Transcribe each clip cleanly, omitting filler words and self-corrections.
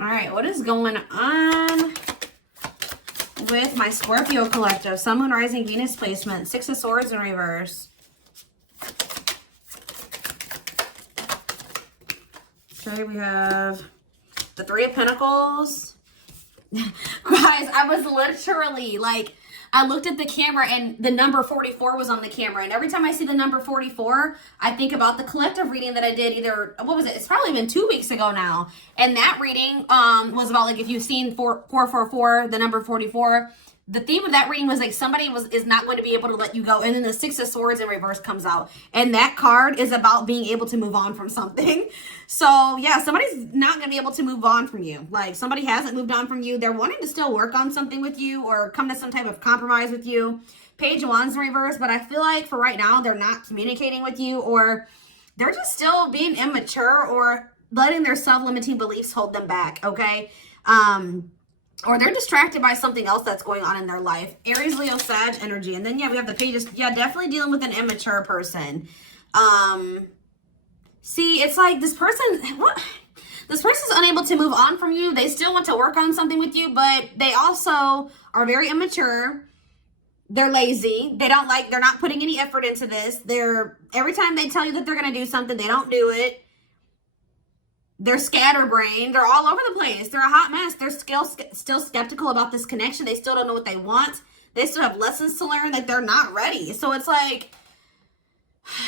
All right, what is going on with my Scorpio collective? Sun, Moon, Rising, Venus placement. Six of Swords in reverse. Okay, we have the Three of Pentacles. Guys, I was literally like, I looked at the camera and the number 44 was on the camera. And every time I see the number 44, I think about the collective reading that I did either, what was it? It's probably been 2 weeks ago now. And that reading was about like, if you've seen 444, the number 44, the theme of that reading was like somebody is not going to be able to let you go. And then the Six of Swords in reverse comes out. And that card is about being able to move on from something. So yeah, somebody's not going to be able to move on from you. Like somebody hasn't moved on from you. They're wanting to still work on something with you or come to some type of compromise with you. Page of Wands in reverse. But I feel like for right now, they're not communicating with you, or they're just still being immature or letting their self-limiting beliefs hold them back. Okay. Or they're distracted by something else that's going on in their life. Aries, Leo, Sag energy. And then, yeah, we have the pages. Yeah, definitely dealing with an immature person. See, it's like this person, this person's unable to move on from you. They still want to work on something with you, but they also are very immature. They're lazy. They're not putting any effort into this. Every time they tell you that they're going to do something, they don't do it. They're scatterbrained. They're all over the place. They're a hot mess. They're still skeptical about this connection. They still don't know what they want. They still have lessons to learn that they're not ready. So it's like,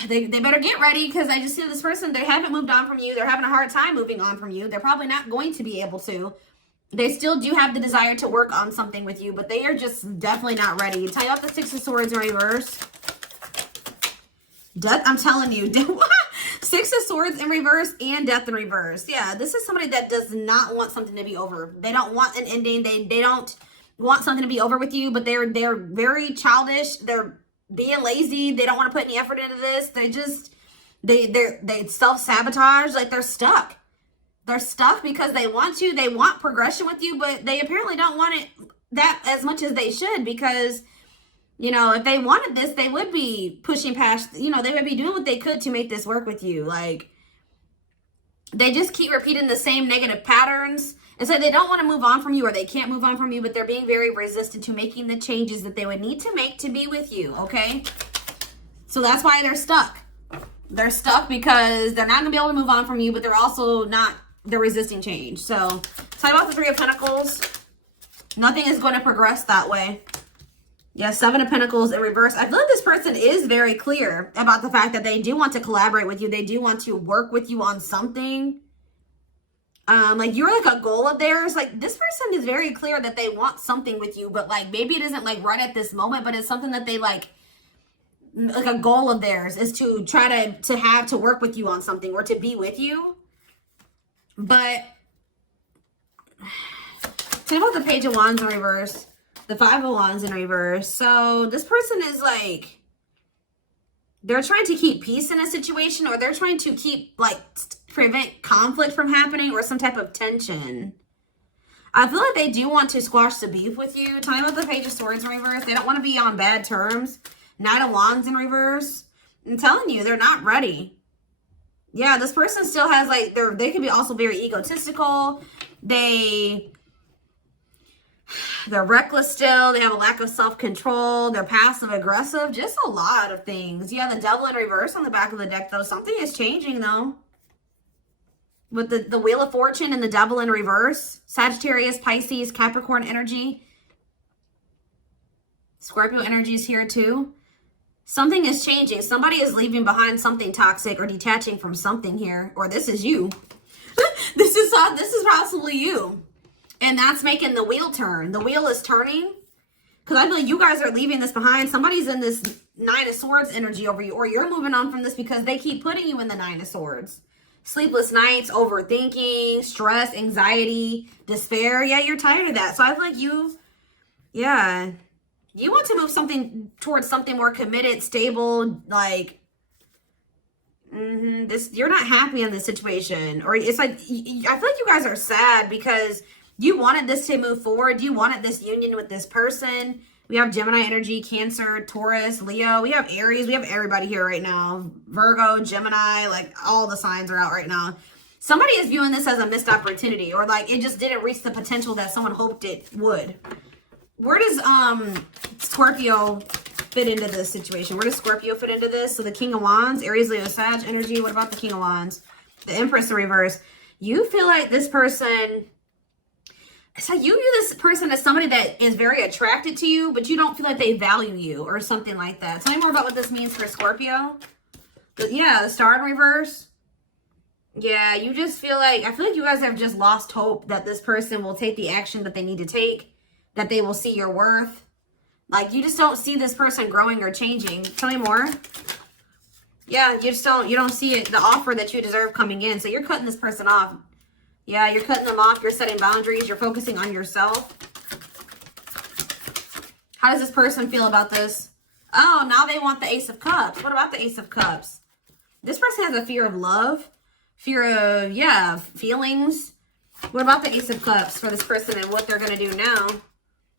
they better get ready, because I just see this person, they haven't moved on from you. They're having a hard time moving on from you. They're probably not going to be able to. They still do have the desire to work on something with you, but they are just definitely not ready. Tell you about the Six of Swords in reverse. Death, I'm telling you. Six of Swords in reverse and Death in reverse. Yeah, this is somebody that does not want something to be over. They don't want an ending. They don't want something to be over with you, but they're very childish. They're being lazy. They don't want to put any effort into this. They self-sabotage. Like they're stuck. They're stuck because they want progression with you, but they apparently don't want it that as much as they should, because you know, if they wanted this, they would be pushing past, you know, they would be doing what they could to make this work with you. Like, they just keep repeating the same negative patterns. And so they don't want to move on from you, or they can't move on from you, but they're being very resistant to making the changes that they would need to make to be with you, okay? So that's why they're stuck. They're stuck because they're not going to be able to move on from you, but they're resisting change. So, talk about the Three of Pentacles. Nothing is going to progress that way. Yeah, Seven of Pentacles in reverse. I feel like this person is very clear about the fact that they do want to collaborate with you. They do want to work with you on something. Like you're like a goal of theirs. Like this person is very clear that they want something with you, but like maybe it isn't like right at this moment, but it's something that they like a goal of theirs is to try to work with you on something or to be with you. But tell me about the Page of Wands in reverse. The Five of Wands in reverse. So this person is like, they're trying to keep peace in a situation, or they're trying to keep prevent conflict from happening or some type of tension. I feel like they do want to squash the beef with you. Tell me about the Page of Swords in reverse. They don't want to be on bad terms. Knight of Wands in reverse. I'm telling you, they're not ready. Yeah, this person still has they can be also very egotistical. They're reckless still. They have a lack of self-control. They're passive-aggressive. Just a lot of things. Yeah, the Devil in reverse on the back of the deck, though. Something is changing, though. With the Wheel of Fortune and the Devil in reverse. Sagittarius, Pisces, Capricorn energy. Scorpio energy is here, too. Something is changing. Somebody is leaving behind something toxic or detaching from something here. Or this is you. This is possibly you. And that's making the wheel turn. The wheel is turning. Because I feel like you guys are leaving this behind. Somebody's in this Nine of Swords energy over you. Or you're moving on from this because they keep putting you in the Nine of Swords. Sleepless nights, overthinking, stress, anxiety, despair. Yeah, you're tired of that. So I feel like you want to move something towards something more committed, stable, like... you're not happy in this situation. Or it's like, I feel like you guys are sad because... you wanted this to move forward. You wanted this union with this person. We have Gemini energy, Cancer, Taurus, Leo. We have Aries. We have everybody here right now. Virgo, Gemini, like all the signs are out right now. Somebody is viewing this as a missed opportunity, or like it just didn't reach the potential that someone hoped it would. Where does Scorpio fit into this situation? Where does Scorpio fit into this? So the King of Wands, Aries, Leo, Sag energy. What about the King of Wands? The Empress in reverse. You feel like this person, so you view this person as somebody that is very attracted to you, but you don't feel like they value you or something like that. Tell me more about what this means for Scorpio. Yeah, the Star in reverse. Yeah, you just feel like, I feel like you guys have just lost hope that this person will take the action that they need to take, that they will see your worth. Like, you just don't see this person growing or changing. Tell me more. Yeah, you don't see it, the offer that you deserve coming in. So you're cutting this person off. Yeah, you're cutting them off. You're setting boundaries. You're focusing on yourself. How does this person feel about this? Oh, now they want the Ace of Cups. What about the Ace of Cups? This person has a fear of love. Fear of, yeah, feelings. What about the Ace of Cups for this person and what they're going to do now?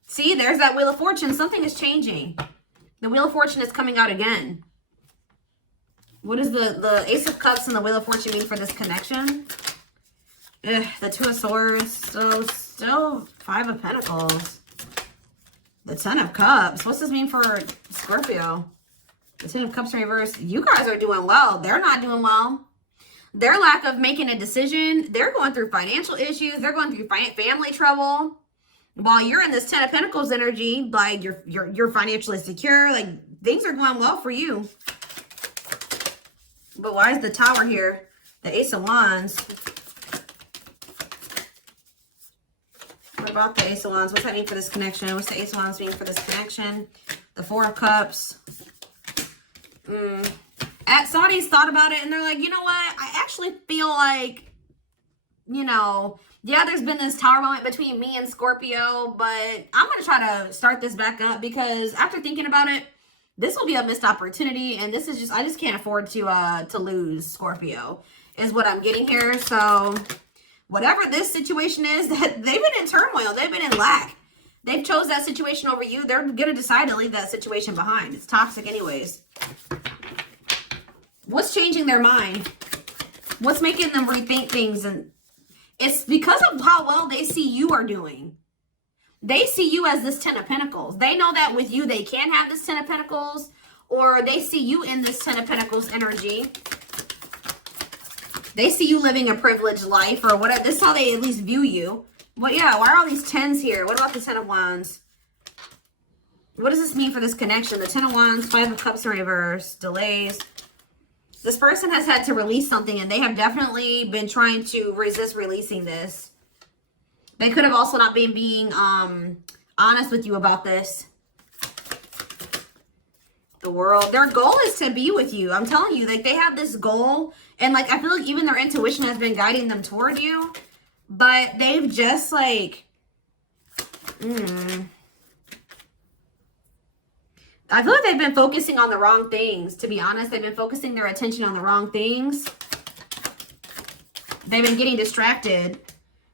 See, there's that Wheel of Fortune. Something is changing. The Wheel of Fortune is coming out again. What does the Ace of Cups and the Wheel of Fortune mean for this connection? Ugh, the Two of Swords. So, still Five of Pentacles. The Ten of Cups. What's this mean for Scorpio? The Ten of Cups in reverse. You guys are doing well. They're not doing well. Their lack of making a decision. They're going through financial issues. They're going through family trouble. While you're in this Ten of Pentacles energy, like you're financially secure, like things are going well for you. But why is the Tower here? The Ace of Wands. What about the Ace of Wands? What's that mean for this connection? What's the Ace of Wands mean for this connection? The Four of Cups. Somebody's thought about it and they're like, you know what? I actually feel like, you know, yeah, there's been this Tower moment between me and Scorpio, but I'm going to try to start this back up because after thinking about it, this will be a missed opportunity. And this is just, I just can't afford to lose Scorpio is what I'm getting here. So whatever this situation is, that they've been in turmoil. They've been in lack. They've chose that situation over you. They're going to decide to leave that situation behind. It's toxic anyways. What's changing their mind? What's making them rethink things? And it's because of how well they see you are doing. They see you as this Ten of Pentacles. They know that with you, they can have this Ten of Pentacles, or they see you in this Ten of Pentacles energy. They see you living a privileged life or whatever. This is how they at least view you. But yeah, why are all these tens here? What about the Ten of Wands? What does this mean for this connection? The Ten of Wands, Five of Cups in reverse, delays. This person has had to release something and they have definitely been trying to resist releasing this. They could have also not been being honest with you about this. The World. Their goal is to be with you. I'm telling you, like they have this goal. And like, I feel like even their intuition has been guiding them toward you. But they've just like... I feel like they've been focusing on the wrong things. To be honest, they've been focusing their attention on the wrong things. They've been getting distracted.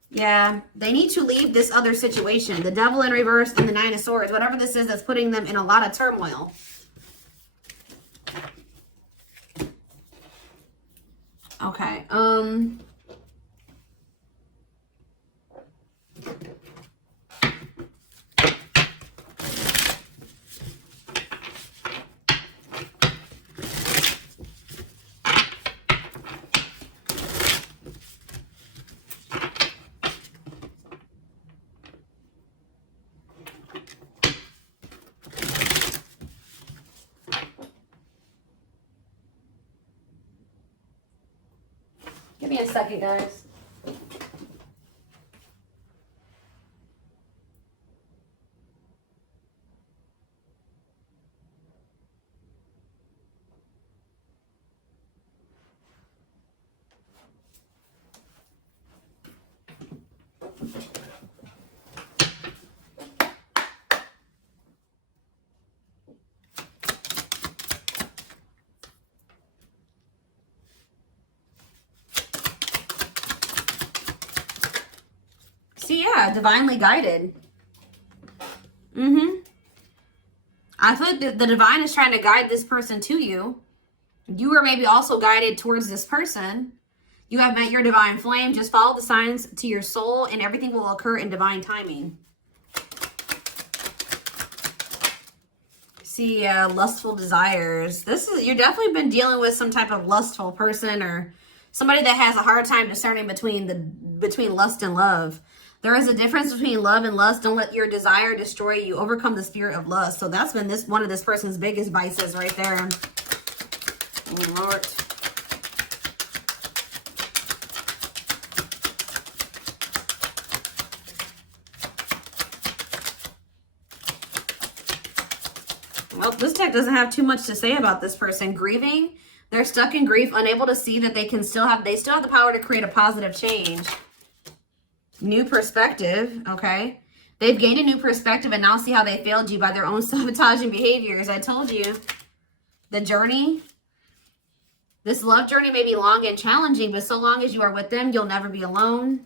Yeah, they need to leave this other situation. The Devil in reverse and the Nine of Swords. Whatever this is that's putting them in a lot of turmoil. Okay. Give me a second, guys. See, yeah, divinely guided. I feel like the divine is trying to guide this person to you. You are maybe also guided towards this person. You have met your divine flame. Just follow the signs to your soul and everything will occur in divine timing. See, lustful desires. You've definitely been dealing with some type of lustful person or somebody that has a hard time discerning between lust and love. There is a difference between love and lust. Don't let your desire destroy you. Overcome the spirit of lust. So that's been one of this person's biggest vices right there. Oh, Lord. Well, this deck doesn't have too much to say about this person. Grieving. They're stuck in grief, unable to see that they still have the power to create a positive change. New perspective, okay? They've gained a new perspective and now see how they failed you by their own sabotaging behaviors. I told you. The journey. This love journey may be long and challenging, but so long as you are with them, you'll never be alone.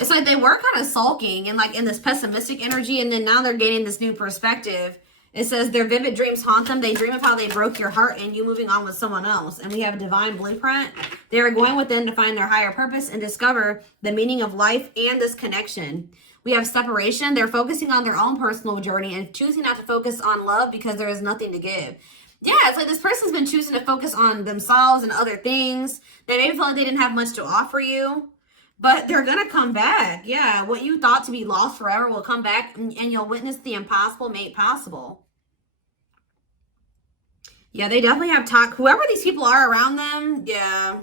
It's like they were kind of sulking and like in this pessimistic energy, and then now they're gaining this new perspective. It says their vivid dreams haunt them. They dream of how they broke your heart and you moving on with someone else. And we have a divine blueprint. They are going within to find their higher purpose and discover the meaning of life and this connection. We have separation. They're focusing on their own personal journey and choosing not to focus on love because there is nothing to give. Yeah, it's like this person's been choosing to focus on themselves and other things. They maybe feel like they didn't have much to offer you. But they're going to come back. Yeah, what you thought to be lost forever will come back and you'll witness the impossible made possible. Yeah, they definitely have whoever these people are around them, yeah.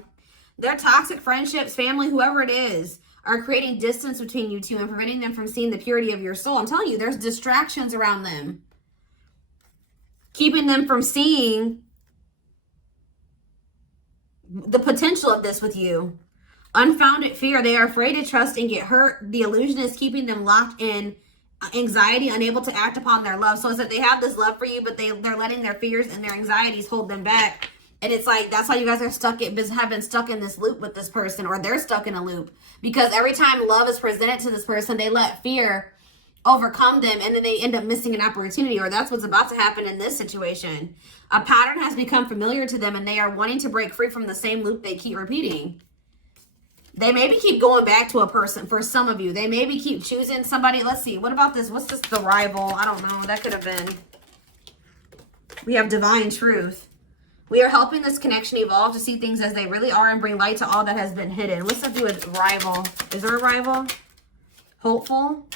Their toxic friendships, family, whoever it is, are creating distance between you two and preventing them from seeing the purity of your soul. I'm telling you, there's distractions around them. Keeping them from seeing the potential of this with you. Unfounded fear. They are afraid to trust and get hurt. The illusion is keeping them locked in anxiety, unable to act upon their love. So it's that they have this love for you, but they're letting their fears and their anxieties hold them back. And it's like, that's why you guys are have been stuck in this loop with this person, or they're stuck in a loop. Because every time love is presented to this person, they let fear overcome them and then they end up missing an opportunity, or that's what's about to happen in this situation. A pattern has become familiar to them and they are wanting to break free from the same loop they keep repeating. They maybe keep going back to a person for some of you. They maybe keep choosing somebody. Let's see. What about this? What's this? The rival. I don't know. That could have been. We have divine truth. We are helping this connection evolve to see things as they really are and bring light to all that has been hidden. What's that do with rival? Is there a rival? Hopeful.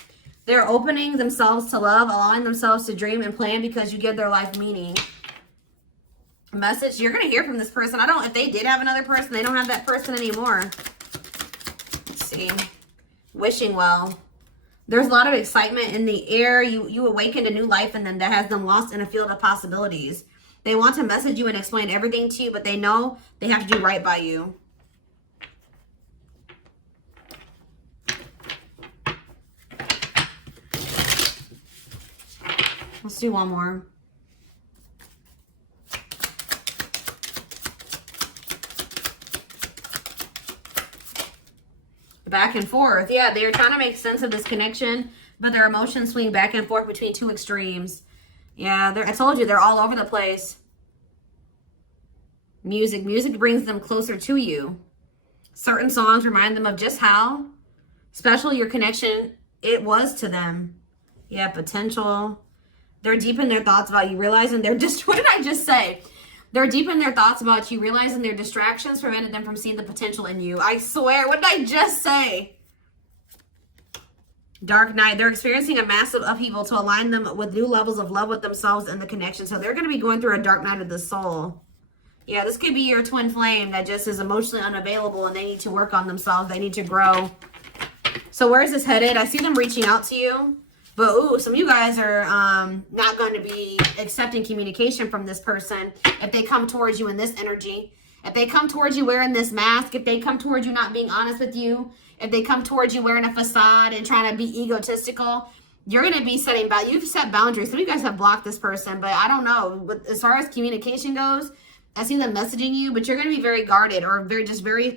They're opening themselves to love, allowing themselves to dream and plan because you give their life meaning. Message. You're going to hear from this person. If they did have another person, they don't have that person anymore. See, wishing well. There's a lot of excitement in the air. You awakened a new life and then that has them lost in a field of possibilities. They want to message you and explain everything to you, but they know they have to do right by you. Let's do one more. Back and forth. Yeah, they're trying to make sense of this connection, but their emotions swing back and forth between two extremes. Yeah, I told you, they're all over the place. Music brings them closer to you. Certain songs remind them of just how special your connection it was to them. Yeah, potential. They're deep in their thoughts about you, realizing what did I just say? They're deep in their thoughts about you, realizing their distractions prevented them from seeing the potential in you. I swear, what did I just say? Dark night. They're experiencing a massive upheaval to align them with new levels of love with themselves and the connection. So they're going to be going through a dark night of the soul. Yeah, this could be your twin flame that just is emotionally unavailable and they need to work on themselves. They need to grow. So where is this headed? I see them reaching out to you. But, ooh, some of you guys are not going to be accepting communication from this person if they come towards you in this energy. If they come towards you wearing this mask, if they come towards you not being honest with you, if they come towards you wearing a facade and trying to be egotistical, you're going to be setting boundaries. You've set boundaries. Some of you guys have blocked this person, but I don't know. But as far as communication goes, I see them messaging you, but you're going to be very guarded or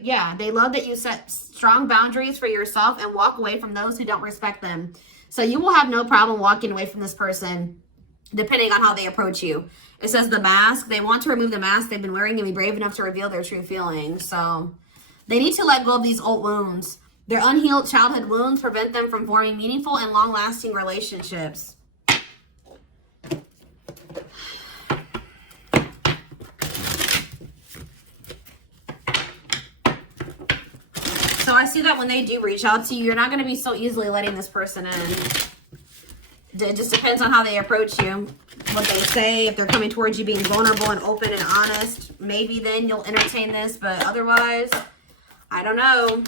yeah, they love that you set strong boundaries for yourself and walk away from those who don't respect them. So you will have no problem walking away from this person depending on how they approach you. It says the mask. They want to remove the mask they've been wearing and be brave enough to reveal their true feelings. So they need to let go of these old wounds. Their unhealed childhood wounds prevent them from forming meaningful and long-lasting relationships. So I see that when they do reach out to you, you're not going to be so easily letting this person in. It just depends on how they approach you, what they say. If they're coming towards you being vulnerable and open and honest, maybe then you'll entertain this. But otherwise, I don't know.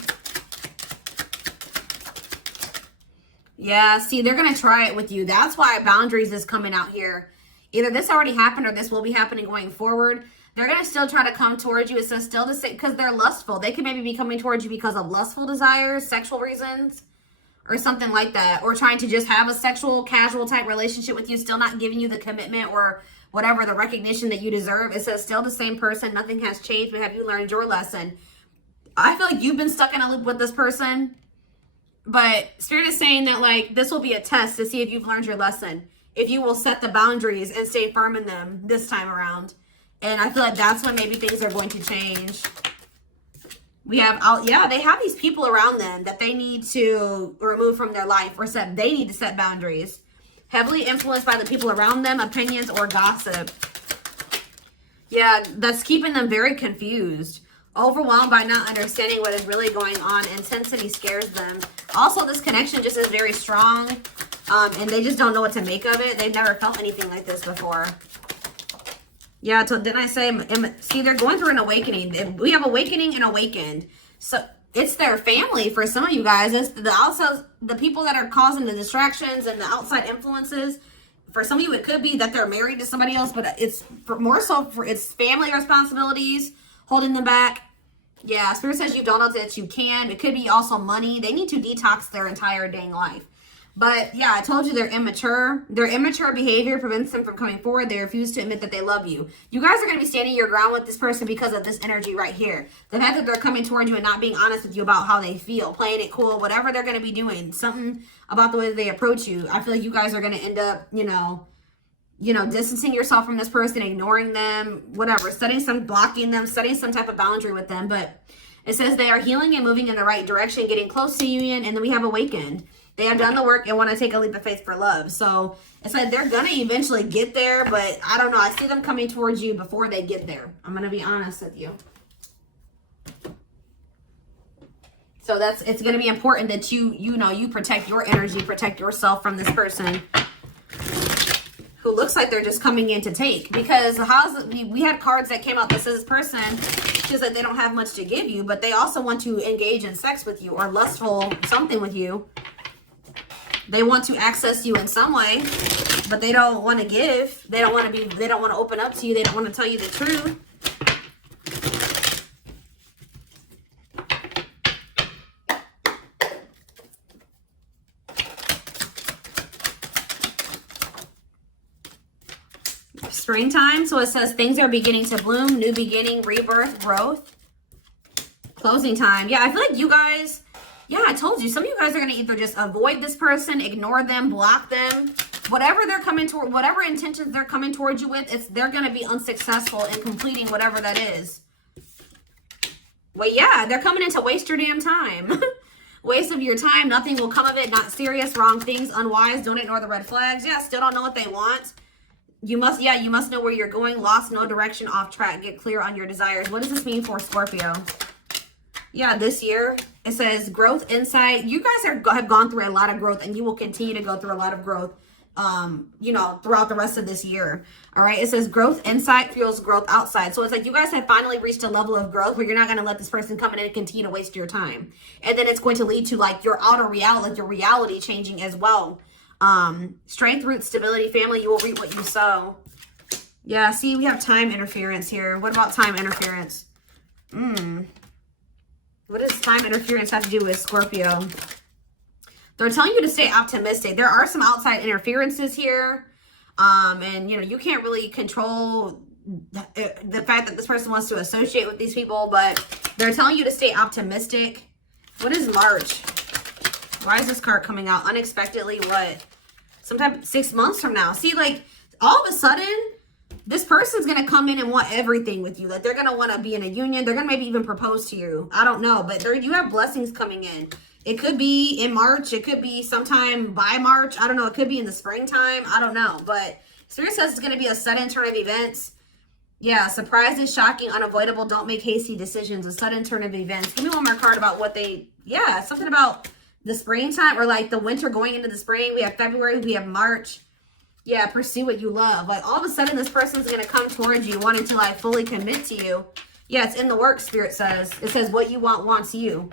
Yeah, see, they're going to try it with you. That's why boundaries is coming out here. Either this already happened or this will be happening going forward. They're going to still try to come towards you. It says still the same because they're lustful. They could maybe be coming towards you because of lustful desires, sexual reasons, or something like that. Or trying to just have a sexual, casual type relationship with you, still not giving you the commitment or whatever, the recognition that you deserve. It says still the same person. Nothing has changed, but have you learned your lesson? I feel like you've been stuck in a loop with this person. But Spirit is saying that, like, this will be a test to see if you've learned your lesson. If you will set the boundaries and stay firm in them this time around. And I feel like that's when maybe things are going to change. We have, yeah, they have these people around them that they need to remove from their life or they need to set boundaries. Heavily influenced by the people around them, opinions, or gossip. Yeah, that's keeping them very confused. Overwhelmed by not understanding what is really going on. Intensity scares them. Also, this connection just is very strong. And they just don't know what to make of it. They've never felt anything like this before. Yeah, so didn't I say, see, they're going through an awakening. We have awakening and awakened. So it's their family for some of you guys. It's the outside, the people that are causing the distractions and the outside influences. For some of you, it could be that they're married to somebody else, but it's more so for it's family responsibilities holding them back. Yeah, Spirit says you don't know that you can. It could be also money. They need to detox their entire dang life. But yeah, I told you they're immature. Their immature behavior prevents them from coming forward. They refuse to admit that they love you. You guys are going to be standing your ground with this person because of this energy right here. The fact that they're coming towards you and not being honest with you about how they feel, playing it cool, whatever they're going to be doing, something about the way that they approach you. I feel like you guys are going to end up, you know, distancing yourself from this person, ignoring them, whatever, blocking them, setting some type of boundary with them. But it says they are healing and moving in the right direction, getting close to union, and then we have awakened. They have done the work and want to take a leap of faith for love. So it's like they're going to eventually get there, but I don't know. I see them coming towards you before they get there. I'm going to be honest with you. So it's going to be important that you protect your energy, protect yourself from this person who looks like they're just coming in to take. Because we had cards that came out that says this person, just that they don't have much to give you, but they also want to engage in sex with you or lustful something with you. They want to access you in some way, but they don't want to give. They don't want to open up to you. They don't want to tell you the truth. Springtime, so it says things are beginning to bloom, new beginning, rebirth, growth. Closing time. Yeah, I feel like you guys, yeah, I told you, some of you guys are going to either just avoid this person, ignore them, block them, whatever they're coming toward, whatever intentions they're coming towards you with, they're going to be unsuccessful in completing whatever that is. Well, yeah, they're coming in to waste your damn time. Waste of your time, nothing will come of it, not serious, wrong things, unwise, don't ignore the red flags. Yeah, still don't know what they want. You must know where you're going, lost, no direction, off track, get clear on your desires. What does this mean for Scorpio? Yeah, this year, it says growth, insight. You guys have gone through a lot of growth, and you will continue to go through a lot of growth, throughout the rest of this year. All right, it says growth, insight, fuels growth outside. So it's like you guys have finally reached a level of growth where you're not going to let this person come in and continue to waste your time. And then it's going to lead to like your outer reality, like your reality changing as well. Strength, roots, stability, family, you will reap what you sow. Yeah, see, we have time interference here. What about time interference? What does time interference have to do with Scorpio? They're telling you to stay optimistic. There are some outside interferences here. And, you can't really control the fact that this person wants to associate with these people, but they're telling you to stay optimistic. What is March? Why is this card coming out unexpectedly? What? Sometime 6 months from now. See, like, all of a sudden, this person's going to come in and want everything with you. Like, they're going to want to be in a union. They're going to maybe even propose to you. I don't know. But you have blessings coming in. It could be in March. It could be sometime by March. I don't know. It could be in the springtime. I don't know. But Spirit says it's going to be a sudden turn of events. Yeah, surprises, shocking, unavoidable. Don't make hasty decisions. A sudden turn of events. Give me one more card about what they... Yeah, something about the springtime or like the winter going into the spring. We have February. We have March. Yeah, pursue what you love. Like, all of a sudden, this person's going to come towards you wanting to, like, fully commit to you. Yeah, it's in the works, Spirit says. It says what you want wants you.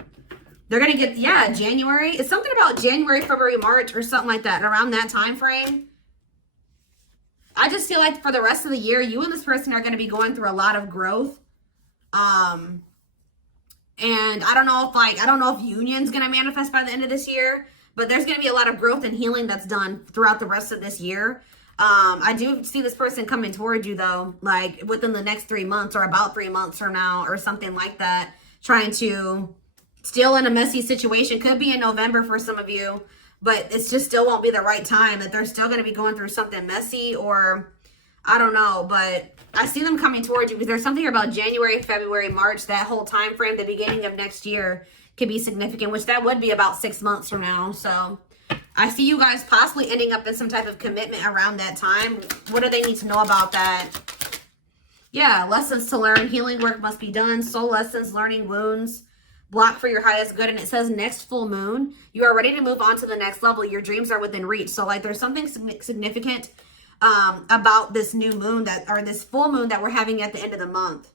They're going to get, yeah, January. It's something about January, February, March, or something like that. Around that time frame. I just feel like for the rest of the year, you and this person are going to be going through a lot of growth. And I don't know if union's going to manifest by the end of this year. But there's going to be a lot of growth and healing that's done throughout the rest of this year. I do see this person coming towards you, though, like within the next 3 months or about 3 months from now or something like that. Trying to, still in a messy situation. Could be in November for some of you, but it's just still won't be the right time. That they're still going to be going through something messy or I don't know. But I see them coming towards you because there's something about January, February, March, that whole time frame, the beginning of next year. Could be significant, which that would be about 6 months from now. So I see you guys possibly ending up in some type of commitment around that time. What do they need to know about that? Yeah, lessons to learn. Healing work must be done. Soul lessons, learning wounds. Block for your highest good. And it says next full moon. You are ready to move on to the next level. Your dreams are within reach. So like there's something significant about this new moon or this full moon that we're having at the end of the month.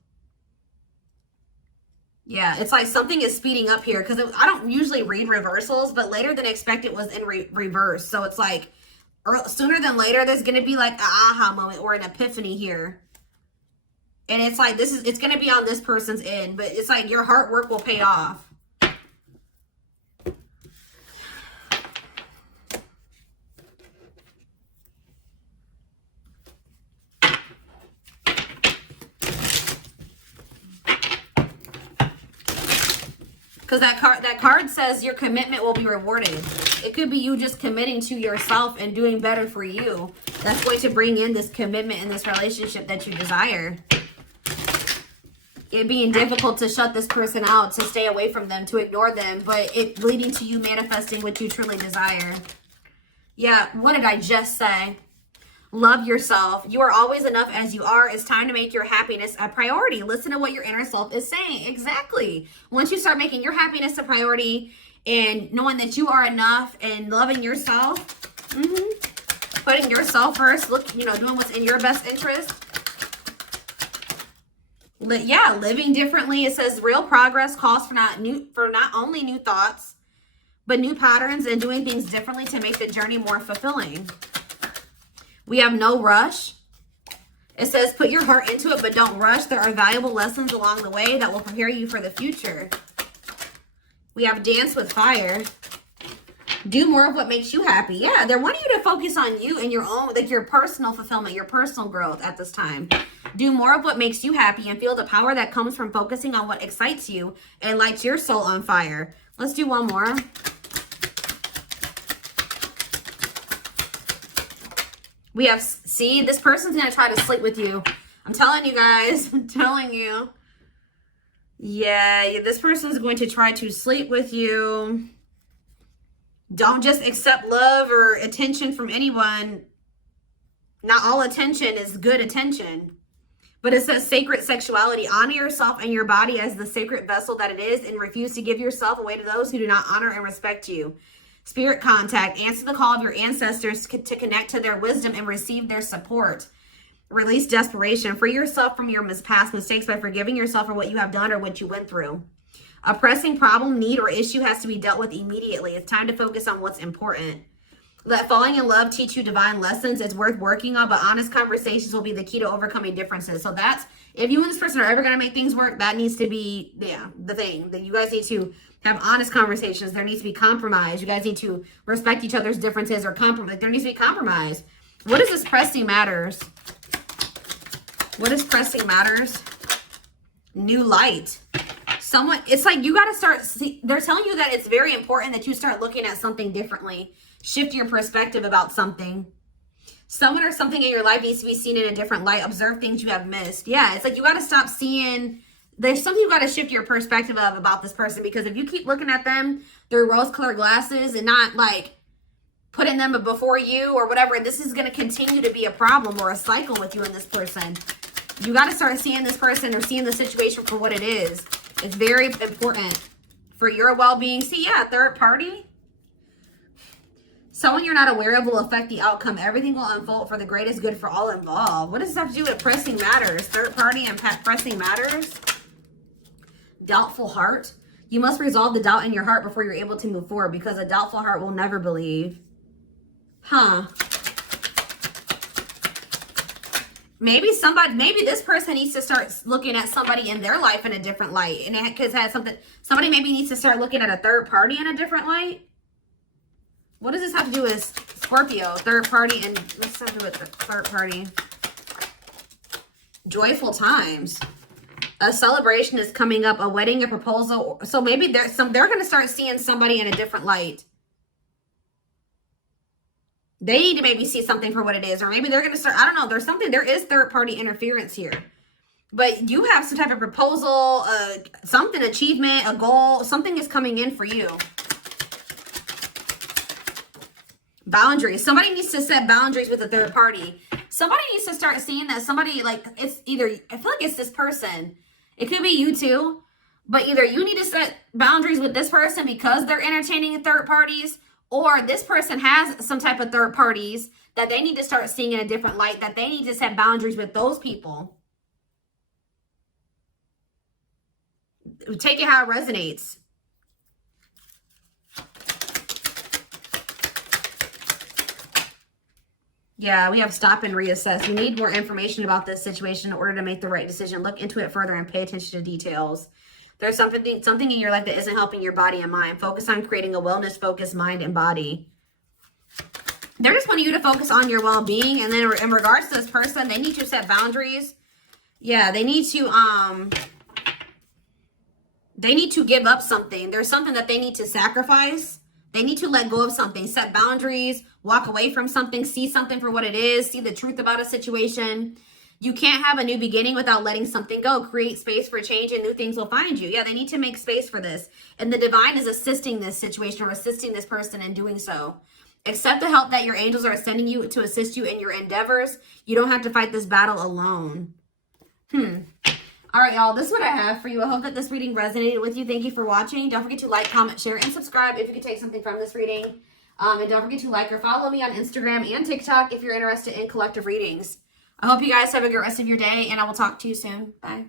Yeah, it's like something is speeding up here because I don't usually read reversals, but later than expected was in reverse. So it's like sooner than later, there's going to be like an aha moment or an epiphany here. And it's like, it's going to be on this person's end, but it's like your hard work will pay off. Because that card says your commitment will be rewarded. It could be you just committing to yourself and doing better for you. That's going to bring in this commitment in this relationship that you desire. It being difficult to shut this person out, to stay away from them, to ignore them, but it leading to you manifesting what you truly desire. Yeah, what did I just say? Love yourself. You are always enough as you are. It's time to make your happiness a priority. Listen to what your inner self is saying. Exactly. Once you start making your happiness a priority and knowing that you are enough and loving yourself, putting yourself first, doing what's in your best interest. Yeah, living differently. It says real progress calls for not only new thoughts, but new patterns and doing things differently to make the journey more fulfilling. We have no rush. It says put your heart into it, but don't rush. There are valuable lessons along the way that will prepare you for the future. We have dance with fire. Do more of what makes you happy. Yeah, they're wanting you to focus on you and your own, like your personal fulfillment, your personal growth at this time. Do more of what makes you happy and feel the power that comes from focusing on what excites you and lights your soul on fire. Let's do one more. We have, see, this person's going to try to sleep with you. I'm telling you guys. I'm telling you. Yeah, this person's going to try to sleep with you. Don't just accept love or attention from anyone. Not all attention is good attention. But it says sacred sexuality. Honor yourself and your body as the sacred vessel that it is and refuse to give yourself away to those who do not honor and respect you. Spirit contact. Answer the call of your ancestors to connect to their wisdom and receive their support. Release desperation. Free yourself from your past mistakes by forgiving yourself for what you have done or what you went through. A pressing problem, need, or issue has to be dealt with immediately. It's time to focus on what's important. Let falling in love teach you divine lessons. It's worth working on, but honest conversations will be the key to overcoming differences. So that's, if you and this person are ever going to make things work, that needs to be, the thing. That you guys need to have honest conversations. There needs to be compromise. You guys need to respect each other's differences or compromise. There needs to be compromise. What is this pressing matters? What is pressing matters? New light. It's like you got to start, they're telling you that it's very important that you start looking at something differently. Shift your perspective about something. Someone or something in your life needs to be seen in a different light. Observe things you have missed. Yeah, it's like you got to stop seeing. There's something you got to shift your perspective of about this person, because if you keep looking at them through rose-colored glasses and not like putting them before you or whatever, this is going to continue to be a problem or a cycle with you and this person. You got to start seeing this person or seeing the situation for what it is. It's very important for your well-being. See, yeah, third party. Someone you're not aware of will affect the outcome. Everything will unfold for the greatest good for all involved. What does this have to do with pressing matters? Third party and pressing matters. Doubtful heart. You must resolve the doubt in your heart before you're able to move forward, because a doubtful heart will never believe. Huh. Maybe this person needs to start looking at somebody in their life in a different light. And it has somebody maybe needs to start looking at a third party in a different light. What does this have to do with Scorpio? Third party, and what's have to do with the third party? Joyful times. A celebration is coming up, a wedding, a proposal. So maybe they're going to start seeing somebody in a different light. They need to maybe see something for what it is, or maybe they're going to start, I don't know, there is third party interference here. But you have some type of proposal, something, achievement, a goal, something is coming in for you. Boundaries. Somebody needs to set boundaries with a third party. Somebody needs to start seeing that somebody, like, it's either, I feel like it's this person. It could be you too, but either you need to set boundaries with this person because they're entertaining third parties, or this person has some type of third parties that they need to start seeing in a different light, that they need to set boundaries with those people. Take it how it resonates. Yeah, we have stop and reassess. You need more information about this situation in order to make the right decision. Look into it further and pay attention to details. There's something in your life that isn't helping your body and mind. Focus on creating a wellness-focused mind and body. They're just wanting you to focus on your well-being. And then in regards to this person, they need to set boundaries. Yeah, they need to give up something. There's something that they need to sacrifice. They need to let go of something, set boundaries, walk away from something, see something for what it is, see the truth about a situation. You can't have a new beginning without letting something go. Create space for change and new things will find you. Yeah, they need to make space for this. And the divine is assisting this situation or assisting this person in doing so. Accept the help that your angels are sending you to assist you in your endeavors. You don't have to fight this battle alone. All right, y'all, this is what I have for you. I hope that this reading resonated with you. Thank you for watching. Don't forget to like, comment, share, and subscribe if you could take something from this reading. And don't forget to like or follow me on Instagram and TikTok if you're interested in collective readings. I hope you guys have a good rest of your day, and I will talk to you soon. Bye.